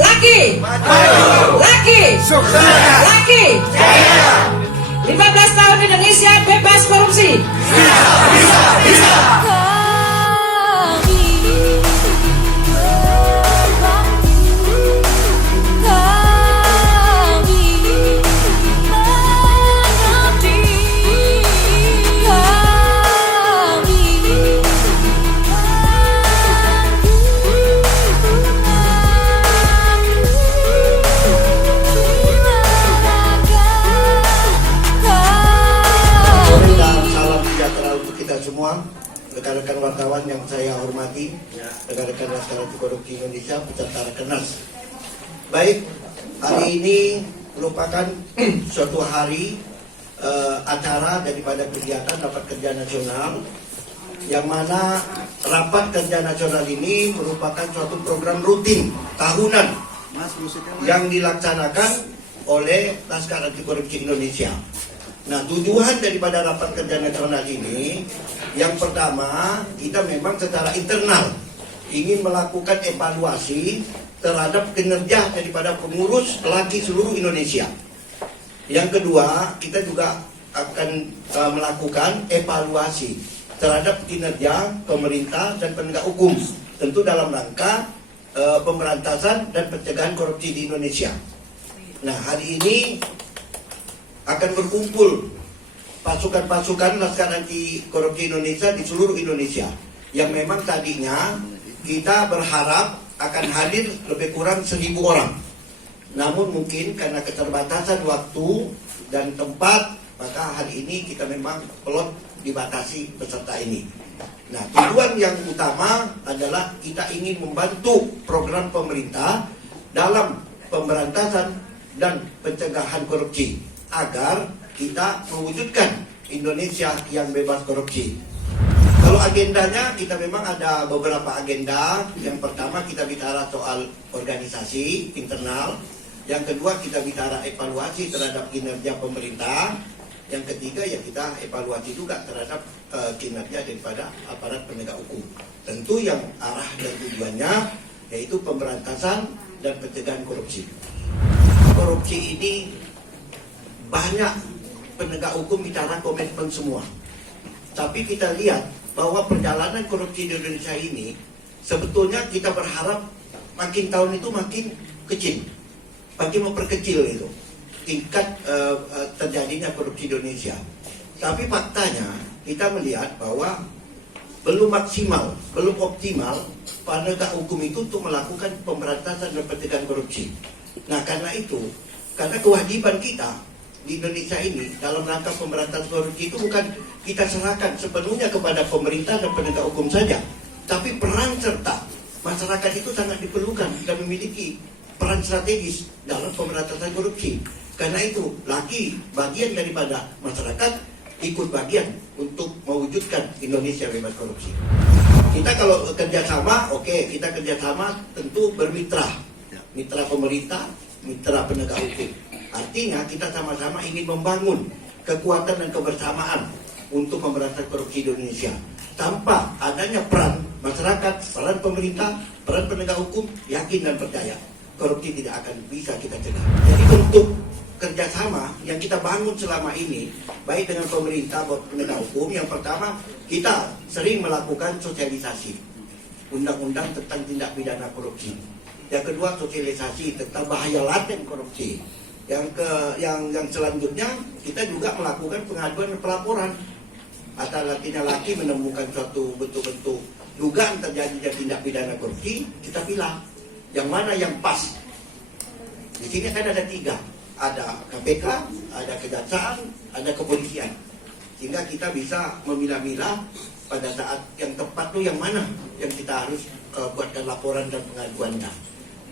Laki. Laki. Laki. 15 tahun Indonesia bebas korupsi. Semua rekan-rekan wartawan yang saya hormati, rekan-rekan Laskar Anti Korupsi Indonesia beserta Rakernas. Baik, hari ini merupakan suatu hari acara daripada kegiatan rapat kerja nasional, yang mana rapat kerja nasional ini merupakan suatu program rutin tahunan yang dilaksanakan oleh Laskar Anti Korupsi Indonesia. Nah, tujuan daripada rapat kerja nasional ini, yang pertama, kita memang secara internal ingin melakukan evaluasi terhadap kinerja daripada pengurus laki seluruh Indonesia. Yang kedua, kita juga akan melakukan evaluasi terhadap kinerja pemerintah dan penegak hukum, tentu dalam rangka pemberantasan dan pencegahan korupsi di Indonesia. Nah, hari ini akan berkumpul pasukan-pasukan Laskar Anti Korupsi Indonesia di seluruh Indonesia, yang memang tadinya kita berharap akan hadir lebih kurang 1.000 orang. Namun mungkin karena keterbatasan waktu dan tempat, maka hari ini kita memang pelot dibatasi peserta ini. Nah, tujuan yang utama adalah kita ingin membantu program pemerintah dalam pemberantasan dan pencegahan korupsi, agar kita mewujudkan Indonesia yang bebas korupsi. Kalau agendanya, kita memang ada beberapa agenda. Yang pertama, kita bicara soal organisasi internal. Yang kedua, kita bicara evaluasi terhadap kinerja pemerintah. Yang ketiga, ya kita evaluasi juga terhadap kinerja daripada aparat penegak hukum. Tentu yang arah dan tujuannya yaitu pemberantasan dan pencegahan korupsi. Korupsi ini banyak penegak hukum bicara komitmen semua, tapi kita lihat bahwa perjalanan korupsi di Indonesia ini sebetulnya kita berharap makin tahun itu makin kecil, makin memperkecil itu tingkat terjadinya korupsi di Indonesia. Tapi faktanya kita melihat bahwa belum maksimal, belum optimal penegak hukum itu untuk melakukan pemberantasan dan pencegahan korupsi. Nah, karena itu, karena kewajiban kita di Indonesia ini dalam rangka pemberantasan korupsi itu bukan kita serahkan sepenuhnya kepada pemerintah dan penegak hukum saja, tapi peran serta masyarakat itu sangat diperlukan dan memiliki peran strategis dalam pemberantasan korupsi. Karena itu, lagi bagian daripada masyarakat ikut bagian untuk mewujudkan Indonesia bebas korupsi. Kita kalau kerjasama, oke, kita kerjasama tentu bermitra, mitra pemerintah, mitra penegak hukum. Artinya kita sama-sama ingin membangun kekuatan dan kebersamaan untuk memberantas korupsi di Indonesia. Tanpa adanya peran masyarakat, peran pemerintah, peran penegak hukum, yakin dan percaya korupsi tidak akan bisa kita cegah. Jadi bentuk kerjasama yang kita bangun selama ini, baik dengan pemerintah maupun penegak hukum, yang pertama kita sering melakukan sosialisasi undang-undang tentang tindak pidana korupsi. Yang kedua, sosialisasi tentang bahaya laten korupsi. Yang selanjutnya, kita juga melakukan pengaduan dan pelaporan. Atau laki menemukan suatu bentuk-bentuk dugaan terjadinya tindak pidana korupsi, kita pilih yang mana yang pas. Di sini kan ada 3, ada KPK, ada kejaksaan, ada kepolisian, sehingga kita bisa memilah-milah pada saat yang tepat tuh yang mana yang kita harus buatkan laporan dan pengaduannya.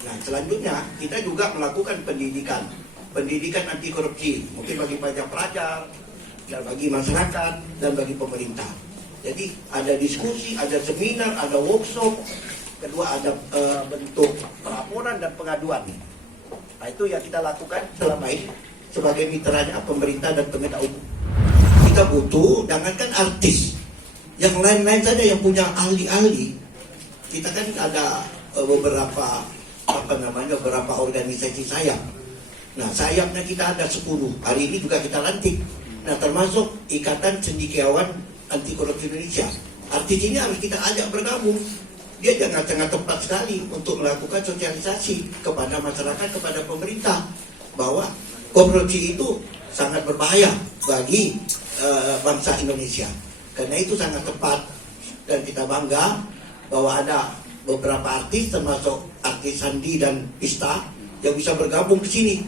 Nah, selanjutnya kita juga melakukan pendidikan anti korupsi, mungkin bagi pajak pelajar, dan bagi masyarakat, dan bagi pemerintah. Jadi ada diskusi, ada seminar, ada workshop. Kedua, ada bentuk pelaporan dan pengaduan. Nah, itu yang kita lakukan selama ini sebagai mitranya pemerintah dan penegak hukum. Kita butuh, jangankan artis, yang lain-lain saja yang punya ahli-ahli. Kita kan ada beberapa beberapa organisasi sayap. Nah, sayapnya kita ada 10. Hari ini juga kita lantik. Nah, termasuk Ikatan Cendekiawan Anti Korupsi Indonesia. Artis ini harus kita ajak bergabung. Dia sangat tepat sekali untuk melakukan sosialisasi kepada masyarakat, kepada pemerintah, bahwa korupsi itu sangat berbahaya bagi bangsa Indonesia. Karena itu sangat tepat, dan kita bangga bahwa ada beberapa artis, termasuk artis Sandi dan Pista, yang bisa bergabung ke sini.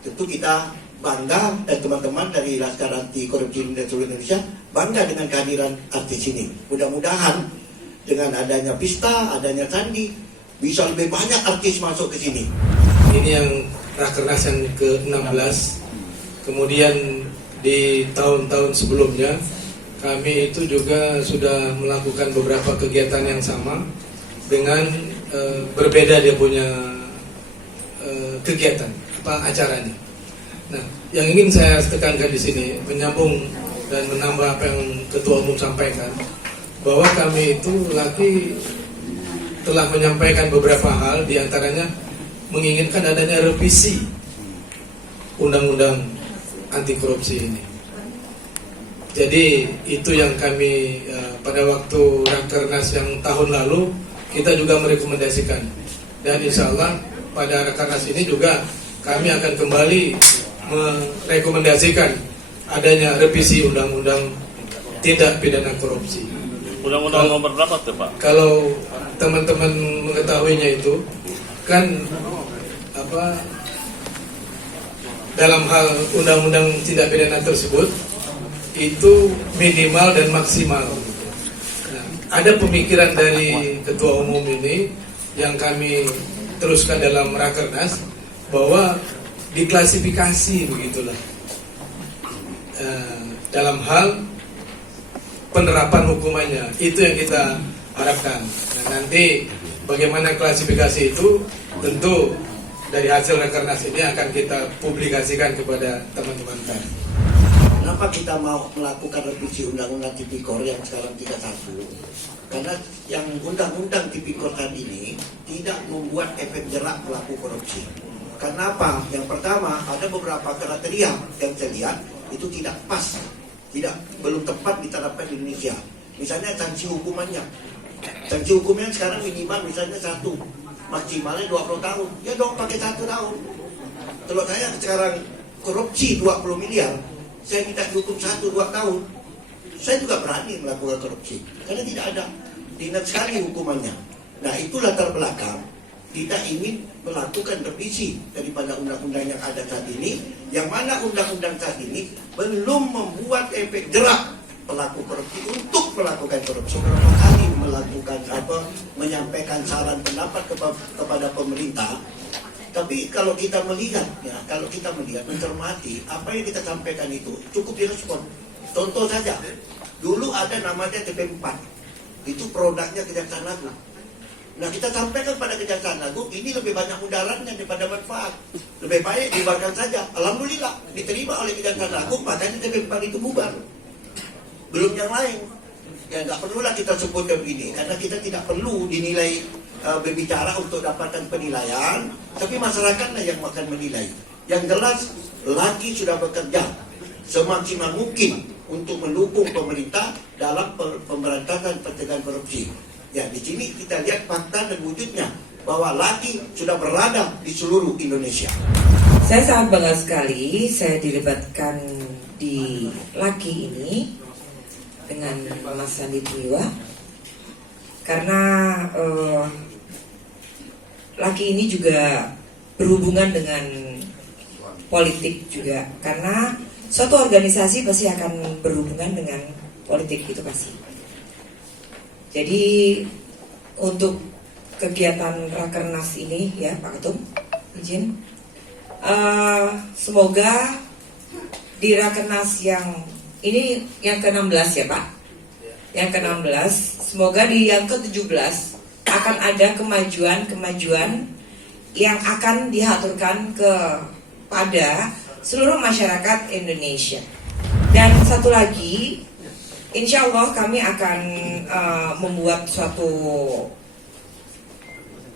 Tentu kita bangga, dan teman-teman dari Laskar Anti Korupsi Indonesia bangga dengan kehadiran artis ini. Mudah-mudahan dengan adanya Pista, adanya Sandi, bisa lebih banyak artis masuk ke sini. Ini yang Rakernas yang ke-16. Kemudian di tahun-tahun sebelumnya kami itu juga sudah melakukan beberapa kegiatan yang sama dengan berbeda dia punya kegiatan acaranya. Nah, yang ingin saya tekankan di sini menyambung dan menambah apa yang Ketua Umum sampaikan, bahwa kami itu LAKI telah menyampaikan beberapa hal, diantaranya menginginkan adanya revisi undang-undang anti korupsi ini. Jadi itu yang kami pada waktu Rakernas yang tahun lalu kita juga merekomendasikan, dan insya Allah pada Rakernas ini juga kami akan kembali merekomendasikan adanya revisi undang-undang tindak pidana korupsi. Undang-undang nomor berapa tuh, Pak? Kalau teman-teman mengetahuinya itu kan dalam hal undang-undang tindak pidana tersebut itu minimal dan maksimal. Nah, ada pemikiran dari Ketua Umum ini yang kami teruskan dalam Rakernas bahwa diklasifikasi begitulah dalam hal penerapan hukumannya. Itu yang kita harapkan. Nah, nanti bagaimana klasifikasi itu tentu dari hasil Rakernas ini akan kita publikasikan kepada teman-teman kami. Kenapa kita mau melakukan revisi Undang-Undang Tipikor yang sekarang 31? Karena yang Undang-Undang Tipikor tadi ini tidak membuat efek jerak pelaku korupsi. Karena apa? Yang pertama, ada beberapa kriteria yang saya lihat itu tidak pas, belum tepat diterapkan di Indonesia. Misalnya sanksi hukumannya. Sanksi hukumnya sekarang minimal misalnya 1, maksimalnya 20 tahun. Ya dong pakai 1 tahun. Kalau saya sekarang korupsi 20 miliar, saya minta dihukum 1-2 tahun, saya juga berani melakukan korupsi. Karena tidak ada, ringan sekali hukumannya. Nah, itu latar belakang kita ingin melakukan revisi daripada undang-undang yang ada saat ini, yang mana undang-undang saat ini belum membuat efek jerak pelaku korupsi untuk melakukan korupsi. Beberapa kali melakukan menyampaikan saran pendapat kepada pemerintah, tapi kalau kita melihat, mencermati apa yang kita sampaikan itu cukup direspon. Contoh saja, dulu ada namanya TP4, itu produknya Kejaksaan Agung. Nah, kita sampaikan pada Kejaksaan Agung, ini lebih banyak mudaratnya daripada manfaat. Lebih baik dibubarkan saja. Alhamdulillah, diterima oleh Kejaksaan Agung, makanya TP4 itu bubar. Belum yang lain. Ya, nggak perlulah kita sebutkan begini, karena kita tidak perlu dinilai berbicara untuk dapatkan penilaian, tapi masyarakatlah yang akan menilai. Yang jelas, LAKI sudah bekerja semaksimal mungkin untuk mendukung pemerintah dalam pemberantasan pencegahan korupsi. Ya, di sini kita lihat fakta dan wujudnya bahwa LAKI sudah berada di seluruh Indonesia. Saya sangat bangga sekali saya dilibatkan di LAKI ini dengan Mas Sandi Tumiwa, karena LAKI ini juga berhubungan dengan politik juga, karena suatu organisasi pasti akan berhubungan dengan politik, itu pasti. Jadi untuk kegiatan Rakernas ini ya Pak Ketum, izin semoga di Rakernas yang ini yang ke-16 ya Pak, yang ke-16, semoga di yang ke-17 akan ada kemajuan yang akan dihaturkan kepada seluruh masyarakat Indonesia. Dan satu lagi, insya Allah kami akan membuat suatu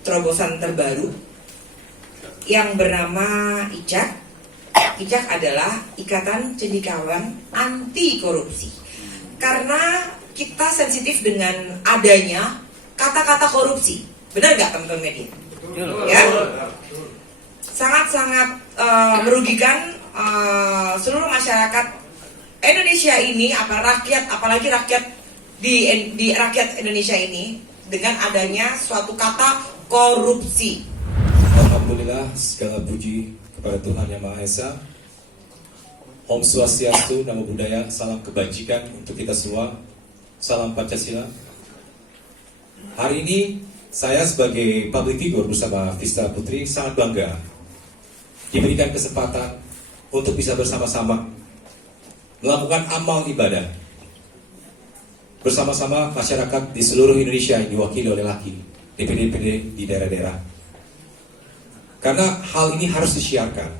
terobosan terbaru yang bernama ICAK. ICAK adalah Ikatan Cendekiawan Anti Korupsi. Karena kita sensitif dengan adanya kata-kata korupsi. Benar nggak teman-teman media? Ya, sangat-sangat merugikan seluruh masyarakat Indonesia ini, apalagi rakyat di rakyat Indonesia ini dengan adanya suatu kata korupsi. Alhamdulillah, segala puji kepada Tuhan Yang Maha Esa. Om Swastiastu, Namo Buddhaya, salam kebajikan untuk kita semua. Salam Pancasila. Hari ini saya sebagai public figure bersama Vista Putri sangat bangga diberikan kesempatan untuk bisa bersama-sama melakukan amal ibadah bersama-sama masyarakat di seluruh Indonesia yang diwakili oleh LAKI, DPD-DPD di daerah-daerah. Karena hal ini harus disiarkan,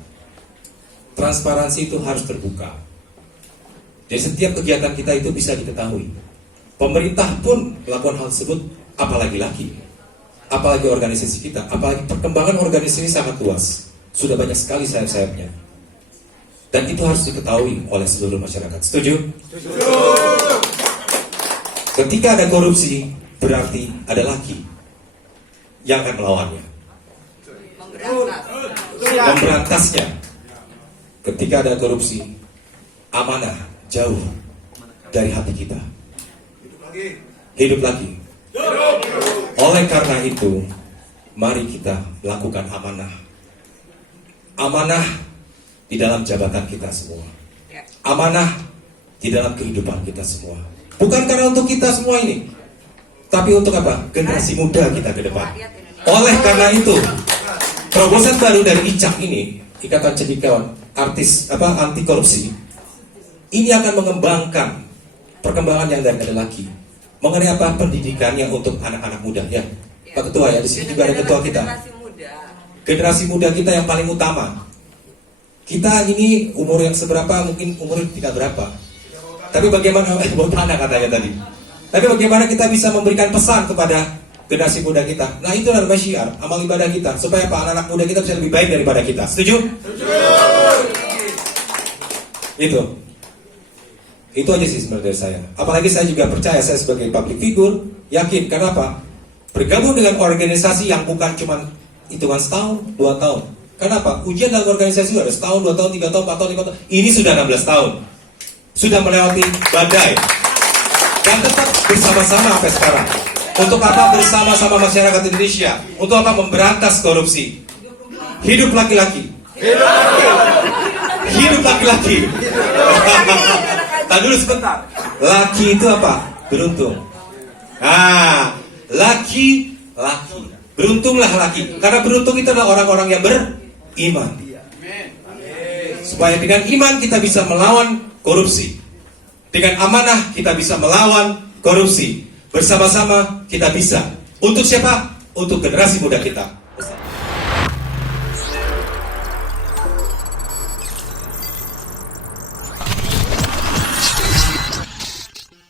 transparansi itu harus terbuka. Jadi setiap kegiatan kita itu bisa diketahui. Pemerintah pun melakukan hal tersebut, apalagi LAKI, apalagi organisasi kita, apalagi perkembangan organisasi ini sangat luas. Sudah banyak sekali sayap-sayapnya. Dan itu harus diketahui oleh seluruh masyarakat. Setuju? Setuju. Ketika ada korupsi, berarti ada LAKI yang akan melawannya. Memberantasnya. Ketika ada korupsi, amanah jauh dari hati kita. Hidup lagi. Oleh karena itu, mari kita lakukan amanah. Amanah di dalam jabatan kita semua. Amanah di dalam kehidupan kita semua. Bukan karena untuk kita semua ini, tapi untuk apa? Generasi muda kita ke depan. Oleh karena itu, terobosan baru dari ICAK ini, Ikatan Cendekiawan Anti Korupsi, ini akan mengembangkan perkembangan yang dari LAKI mengenai apa? Pendidikannya untuk anak-anak muda, ya. Pak Ketua, ya, di sini juga ada ketua kita. Generasi muda kita yang paling utama. Kita ini umur yang seberapa, mungkin umur tidak berapa. Tapi bagaimana, buat anak katanya tadi. Tapi bagaimana kita bisa memberikan pesan kepada generasi muda kita. Nah, itu adalah syiar, amal ibadah kita. Supaya Pak anak-anak muda kita bisa lebih baik daripada kita. Setuju? Setuju. Itu aja sih sebenarnya dari saya. Apalagi saya juga percaya, saya sebagai public figure, yakin. Karena apa? Bergabung dengan organisasi yang bukan cuma hitungan setahun, 2 tahun. Kenapa? Ujian dalam organisasi ada setahun, 2 tahun, 3 tahun, 4 tahun, 5 tahun. Ini sudah 16 tahun. Sudah melewati badai. Dan tetap bersama-sama sampai sekarang. Untuk apa? Bersama-sama masyarakat Indonesia. Untuk apa? Memberantas korupsi. Hidup laki-laki. Hidup laki-laki. Tahan dulu sebentar. Laki itu apa? Beruntung. Nah, laki. Beruntunglah laki. Karena beruntung itu adalah orang-orang yang beriman. Supaya dengan iman kita bisa melawan korupsi. Dengan amanah kita bisa melawan korupsi. Bersama-sama kita bisa. Untuk siapa? Untuk generasi muda kita.